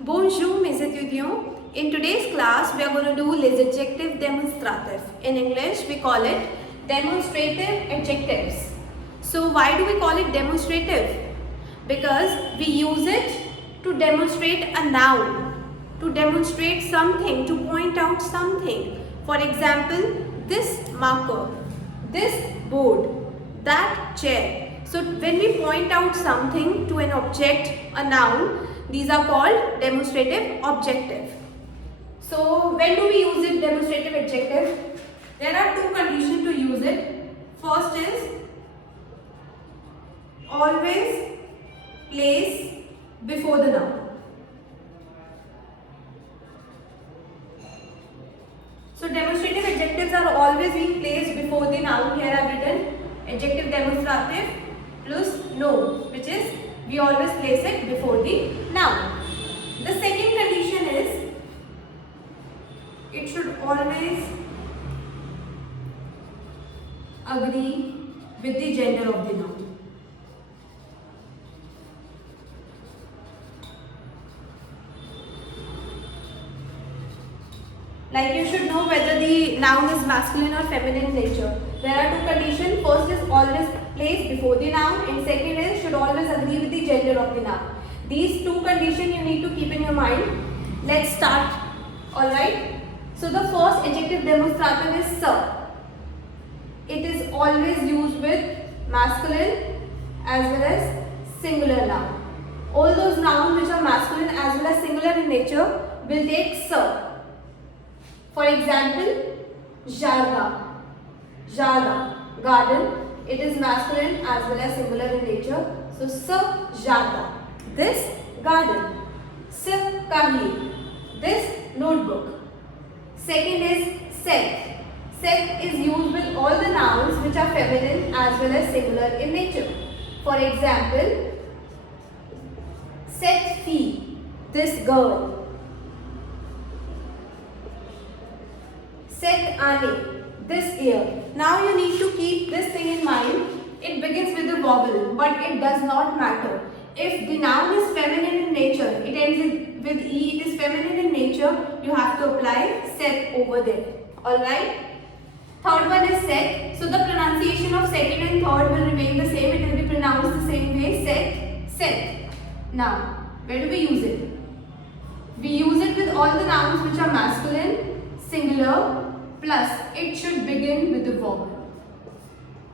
Bonjour mes étudiants. In today's class we are going to do les adjectifs démonstratifs. In English we call it demonstrative adjectives. So why do we call it demonstrative? Because we use it to demonstrate a noun, to demonstrate something, to point out something. For example, this marker, this board, that chair. So when we point out something to an object, a noun, these are called demonstrative adjective. So when do we use it, demonstrative adjective? There are two conditions to use it. First is always place before the noun. So demonstrative adjectives are always being placed before the noun. Here I have written adjective demonstrative plus no, which is we always place it before the noun. The second condition is it should always agree with the gender of the noun. Like you should know whether the noun is masculine or feminine in nature. There are two conditions. First is always placed before the noun and second is should always agree with the gender of the noun. These two conditions you need to keep in your mind. Let's start. Alright. So the first adjective demonstrative is sir. It is always used with masculine as well as singular noun. All those nouns which are masculine as well as singular in nature will take sir. For example, jardin, jardin, garden. It is masculine as well as singular in nature. So, ce jardin, this garden. Ce cahier, this notebook. Second is cette. Cette is used with all the nouns which are feminine as well as singular in nature. For example, cette fille, this girl. Cette année, this year. Now you need to keep this thing in mind. It begins with a vowel, but it does not matter. If the noun is feminine in nature, it ends with E, it is feminine in nature, you have to apply cette over there. Alright? Third one is set. So the pronunciation of second and third will remain the same. It will be pronounced the same way. Set, set. Now, where do we use it? We use it with all the nouns which are masculine, singular, plus it should begin with the vowel.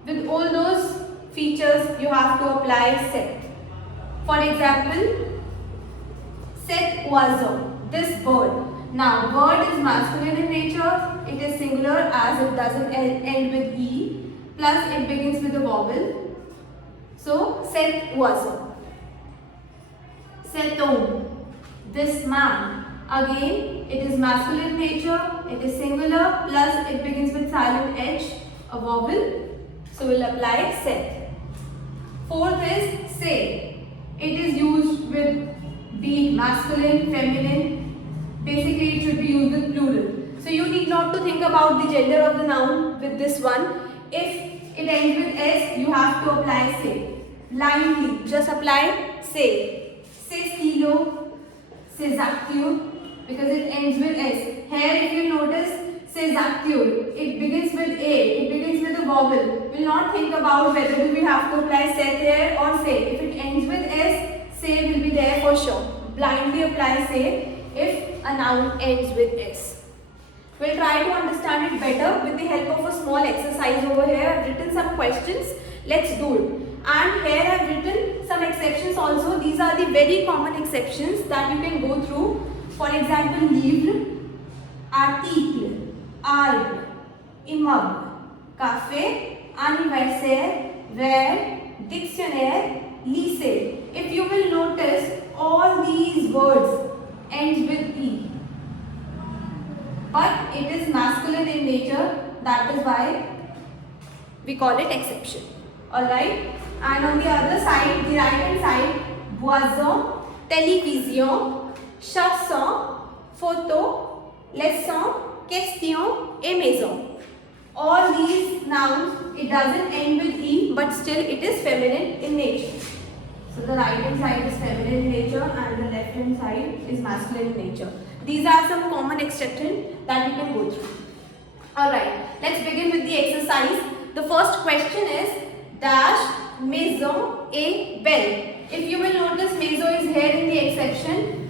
With all those features you have to apply set. For example, cet oiseau, this bird. Now bird is masculine in nature, it is singular as it doesn't end with E, plus it begins with a vowel. So cet oiseau. Cet homme, this man. Again, it is masculine nature, it is singular, plus it begins with silent H, a vowel. So we'll apply set. Fourth is say. It is used with be masculine, feminine. Basically, it should be used with plural. So you need not to think about the gender of the noun with this one. If it ends with S, you have to apply say. Blindly, just apply say. Say stylo, say actio. Because it ends with S. Here if you notice, says actio. It begins with A. It begins with a vowel. We'll not think about whether do we have to apply set here or say. If it ends with S, say will be there for sure. Blindly apply say if a noun ends with S. We'll try to understand it better with the help of a small exercise over here. I've written some questions. Let's do it. And here I've written some exceptions also. These are the very common exceptions that you can go through. For example, livre, article, arbre, immeuble, café, anniversaire, verre, dictionnaire, lycée. If you will notice, all these words ends with E. But it is masculine in nature, that is why we call it exception. Alright? And on the other side, the right hand side, boisson, télévision, chanson, photo, leçon, question et maison. All these nouns, it doesn't end with E, but still it is feminine in nature. So the right hand side is feminine in nature and the left hand side is masculine in nature. These are some common exceptions that you can go through. Alright, let's begin with the exercise. The first question is dash maison et belle. If you will notice, maison is here in the exception,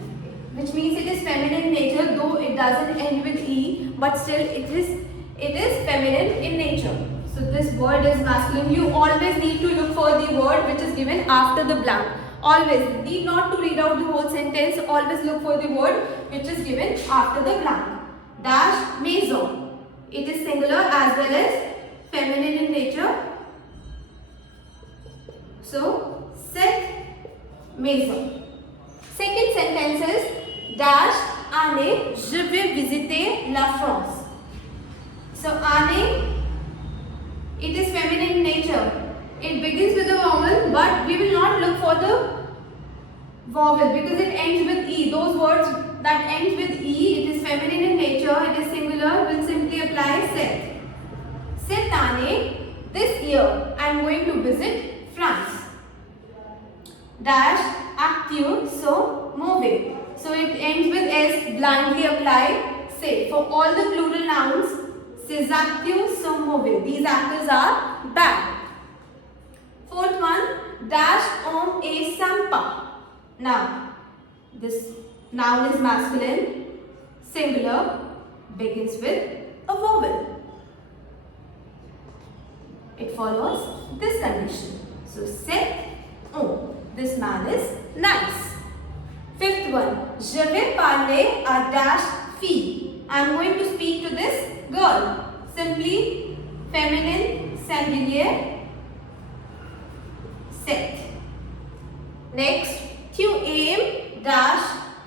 which means it is feminine in nature, though it doesn't end with E, but still it is feminine in nature. So this word is masculine. You always need to look for the word which is given after the blank. Always need not to read out the whole sentence. Always look for the word which is given after the blank. Dash maison. It is singular as well as feminine in nature. So cette maison. Second sentence is dash année je vais visiter la France. So année, it is feminine in nature. It begins with a vowel, but we will not look for the vowel because it ends with E. Those words that ends with E, it is feminine in nature, it is singular, will simply apply cette. Cette année, this year, I am going to visit France. Dash active, so moving. So it ends with S, blindly apply say. For all the plural nouns, ces actifs sont mauvais. These actors are bad. Fourth one, dash homme est sympa. Now, this noun is masculine, singular, begins with a vowel. It follows this condition. So, c'est homme. This man is nice. Fifth one, je vais parler à dash fille. I am going to speak to this girl. Simply feminine singulier cette. Next, tu aim dash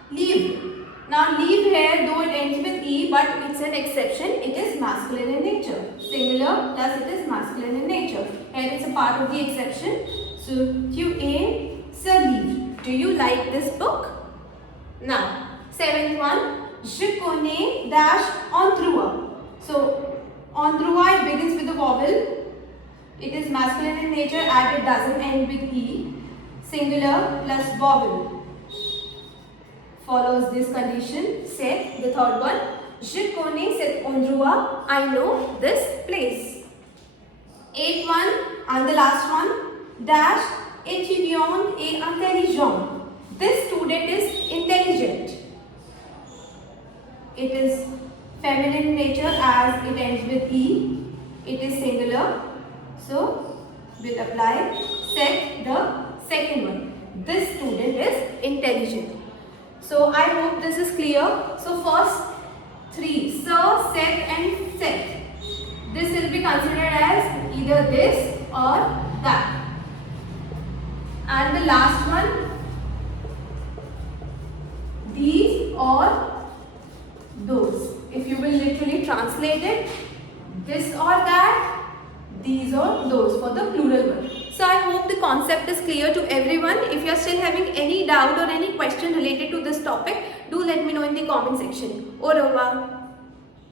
leave. Now leave here, though it ends with E, but it's an exception. It is masculine in nature. Singular, thus it is masculine in nature. Here it's a part of the exception. So tu aim leave. Do you like this book? Now, seventh one, je connais dash endroit. So, endroit begins with a vowel. It is masculine in nature as it doesn't end with E. Singular plus vowel. Follows this condition. Set, the third one. Je connais cet endroit. I know this place. Eighth one and the last one. Dash étudiant et intelligent. This student is intelligent. It is feminine in nature as it ends with E. It is singular. So, we'll apply set the second one. This student is intelligent. So, I hope this is clear. So, first three, sir, set and set. This will be considered as either this or that. And the last one, these or those. If you will literally translate it, this or that, these or those for the plural one. So I hope the concept is clear to everyone. If you are still having any doubt or any question related to this topic, do let me know in the comment section. Au revoir.